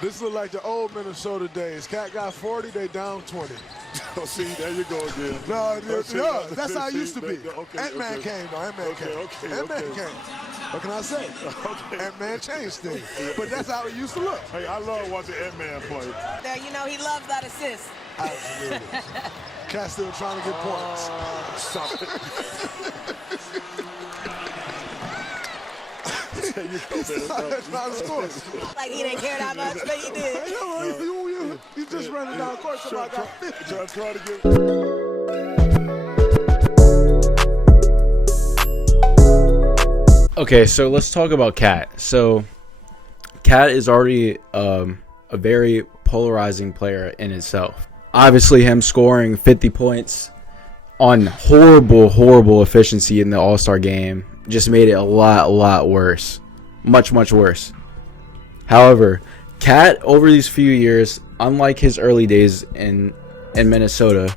This look like the old Minnesota days. Cat got 40, they down 20. Oh, see, there you go again. No, Oh, that's how it used to be. Okay, Ant-Man okay. came, though. Ant-Man came. Ant-Man came. What can I say? Okay. Ant-Man changed things. But that's how it used to look. Hey, I love watching Ant-Man play. There, you know, he loves that assist. Absolutely. Cat's still trying to get points. Stop it. There you go, man. Trying to score. Like he didn't care that much, but he did. You just running down court, so I got 50. Try to get... Okay, so let's talk about Cat. So, Cat is already a very polarizing player in itself. Obviously, him scoring 50 points on horrible efficiency in the All-Star game just made it a lot worse. Much worse. However, Cat, over these few years, unlike his early days in Minnesota,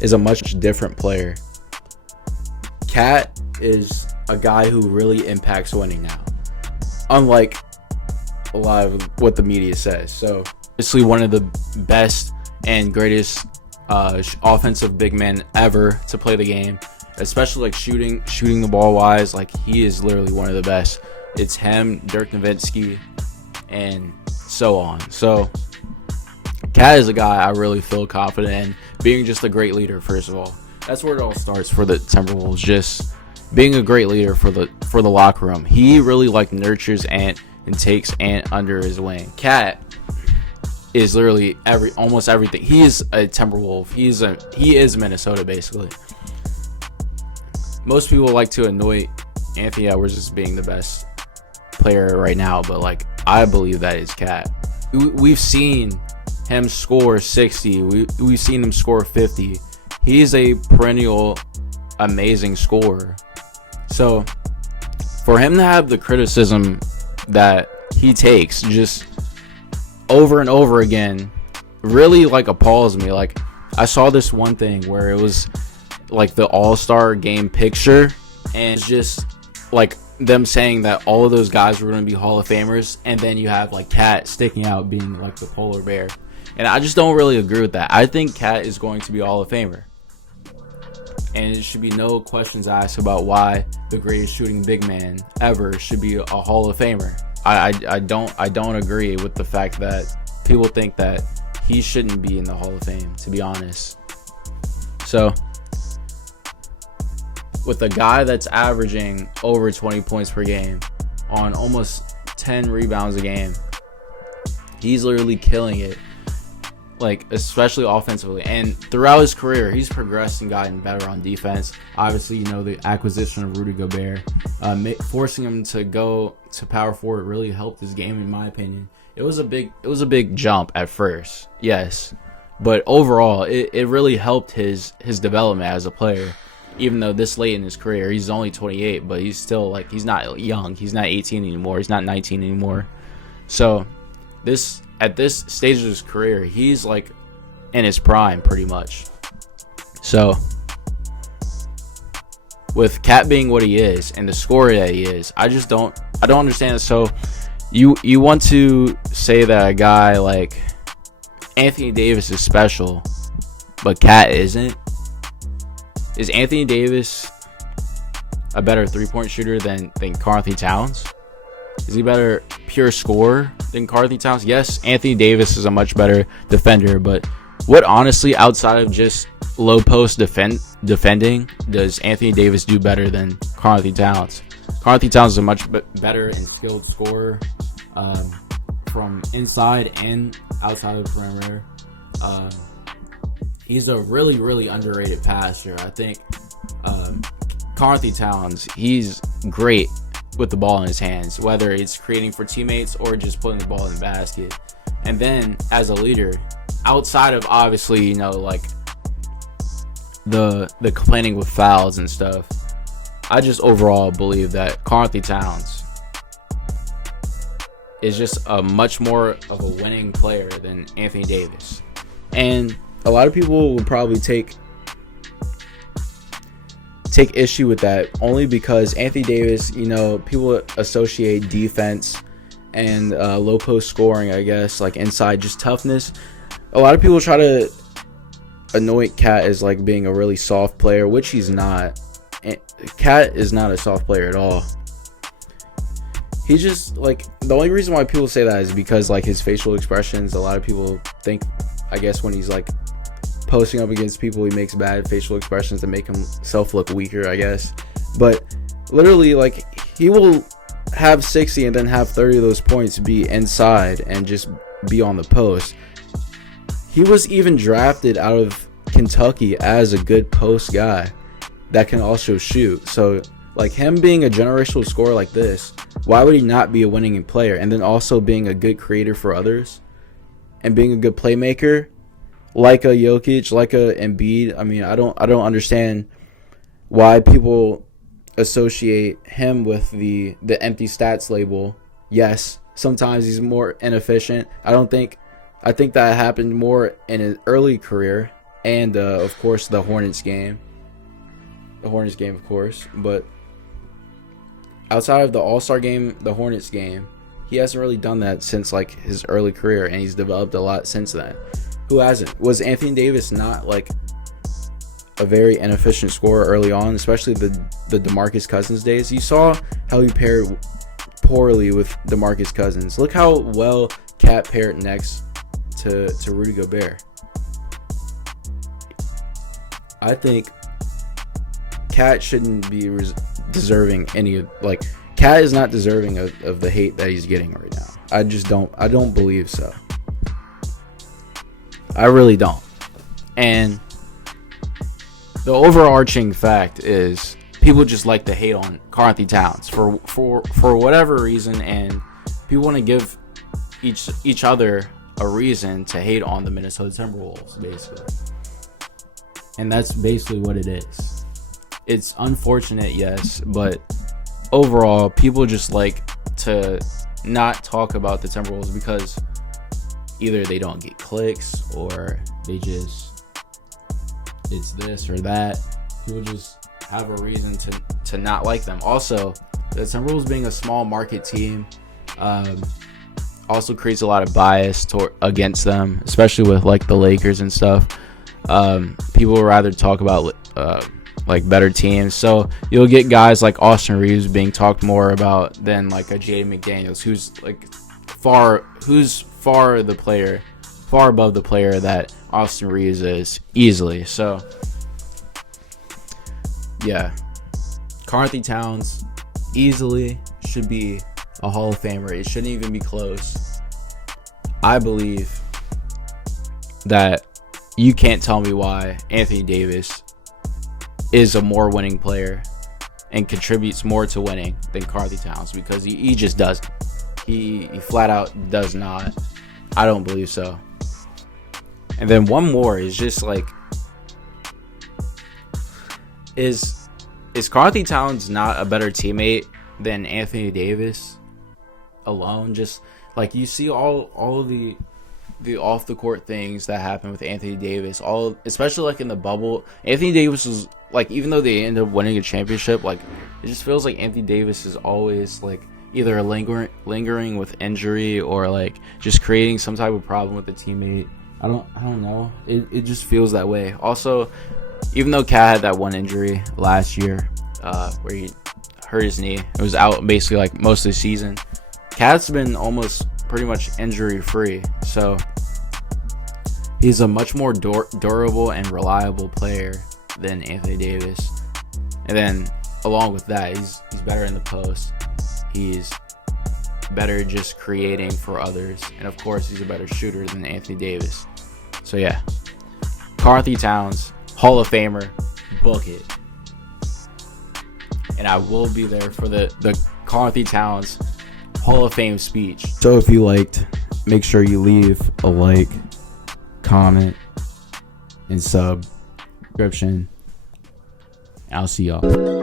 is a much different player. Cat is a guy who really impacts winning now, unlike a lot of what the media says. So, obviously one of the best and greatest offensive big men ever to play the game, especially like shooting the ball wise. Like, he is literally one of the best. It's him, Dirk Nowitzki, and so on. So Cat is a guy I really feel confident in, being just a great leader. First of all, that's where it all starts for the Timberwolves, just being a great leader for the locker room. He really like nurtures Ant and takes Ant under his wing. Cat is literally almost everything. He is a Timberwolf. He is Minnesota basically. Most people like to anoint Anthony Edwards as being the best player right now, but like, I believe that is Cat. We've seen him score 60. We've seen him score 50. He's a perennial amazing scorer. So for him to have the criticism that he takes just over and over again really like appalls me. Like, I saw this one thing where it was like the All-Star game picture, and it's just like them saying that all of those guys were going to be Hall of Famers, and then you have like Cat sticking out being like the polar bear. And I just don't really agree with that. I think Cat is going to be Hall of Famer, and it should be no questions asked about why the greatest shooting big man ever should be a Hall of Famer. I don't agree with the fact that people think that he shouldn't be in the Hall of Fame, to be honest. So, with a guy that's averaging over 20 points per game on almost 10 rebounds a game, he's literally killing it. Like, especially offensively, and throughout his career, he's progressed and gotten better on defense. Obviously, you know, the acquisition of Rudy Gobert, forcing him to go to power forward, really helped his game, in my opinion. It was a big jump at first, yes, but overall, it really helped his development as a player. Even though this late in his career, he's only 28, but he's still like, he's not young. He's not 18 anymore. He's not 19 anymore. So at this stage of his career, he's like in his prime pretty much. So with Cat being what he is and the scorer that he is, I don't understand it. So you want to say that a guy like Anthony Davis is special, but Cat isn't? Is Anthony Davis a better three-point shooter than Karl Towns? Is he better pure scorer than Karl Towns? Yes, Anthony Davis is a much better defender, but what honestly, outside of just low post defending, does Anthony Davis do better than Karl Towns? Karl Towns is a much better and skilled scorer from inside and outside of the perimeter. He's a really underrated passer. I think Karl Towns, he's great with the ball in his hands, whether it's creating for teammates or just putting the ball in the basket. And then as a leader, outside of obviously, you know, like the complaining with fouls and stuff, I just overall believe that Karl Towns is just a much more of a winning player than Anthony Davis. And a lot of people would probably take issue with that, only because Anthony Davis, you know, people associate defense and low post scoring, I guess, like inside, just toughness. A lot of people try to anoint Cat as like being a really soft player, which he's not. Cat is not a soft player at all. He just, like, the only reason why people say that is because, like, his facial expressions. A lot of people think, I guess, when he's like posting up against people, he makes bad facial expressions that make himself look weaker, I guess. But literally, like, he will have 60 and then have 30 of those points be inside and just be on the post. He was even drafted out of Kentucky as a good post guy that can also shoot. So, like, him being a generational scorer like this, why would he not be a winning player? And then also being a good creator for others and being a good playmaker like a Jokic, like a Embiid. I mean, I don't understand why people associate him with the empty stats label. Yes, sometimes he's more inefficient. I think that happened more in his early career, and of course the Hornets game, of course. But outside of the All-Star game, the Hornets game, he hasn't really done that since like his early career, and he's developed a lot since then. Who hasn't? Was Anthony Davis not like a very inefficient scorer early on, especially the DeMarcus Cousins days? You saw how he paired poorly with DeMarcus Cousins. Look how well Cat paired next to Rudy Gobert. I think Cat shouldn't be deserving any of, like, Cat is not deserving of the hate that he's getting right now. I don't believe so. I really don't. And the overarching fact is people just like to hate on Karl Towns for whatever reason, and people want to give each other a reason to hate on the Minnesota Timberwolves, basically. And that's basically what it is. It's unfortunate, yes, but overall, people just like to not talk about the Timberwolves because either they don't get clicks or they just, it's this or that. People just have a reason to not like them. Also, the Timberwolves being a small market team also creates a lot of bias against them, especially with like the Lakers and stuff. People would rather talk about like better teams, so you'll get guys like Austin Reeves being talked more about than like a Jaden McDaniels, who's like far above the player that Austin Reeves is easily. So yeah, Karl Towns easily should be a Hall of Famer. It shouldn't even be close. I believe that you can't tell me why Anthony Davis is a more winning player and contributes more to winning than Karl Towns, because he just doesn't. He flat out does not. I don't believe so. And then one more is just like, is Karl Towns not a better teammate than Anthony Davis alone? Just like, you see all of the off the court things that happen with Anthony Davis, especially like in the bubble. Anthony Davis was like, even though they ended up winning a championship, like, it just feels like Anthony Davis is always like either lingering with injury or like just creating some type of problem with the teammate. I don't know. It just feels that way. Also, even though Cat had that one injury last year where he hurt his knee, it was out basically like most of the season. Cat's been almost pretty much injury free, so he's a much more durable and reliable player than Anthony Davis. And then along with that, he's better in the post. He's better just creating for others, and of course he's a better shooter than Anthony Davis. So yeah, Karl Towns, Hall of Famer, book it. And I will be there for the Karl Towns Hall of Fame speech. So if you liked, make sure you leave a like, comment, and subscription. I'll see y'all.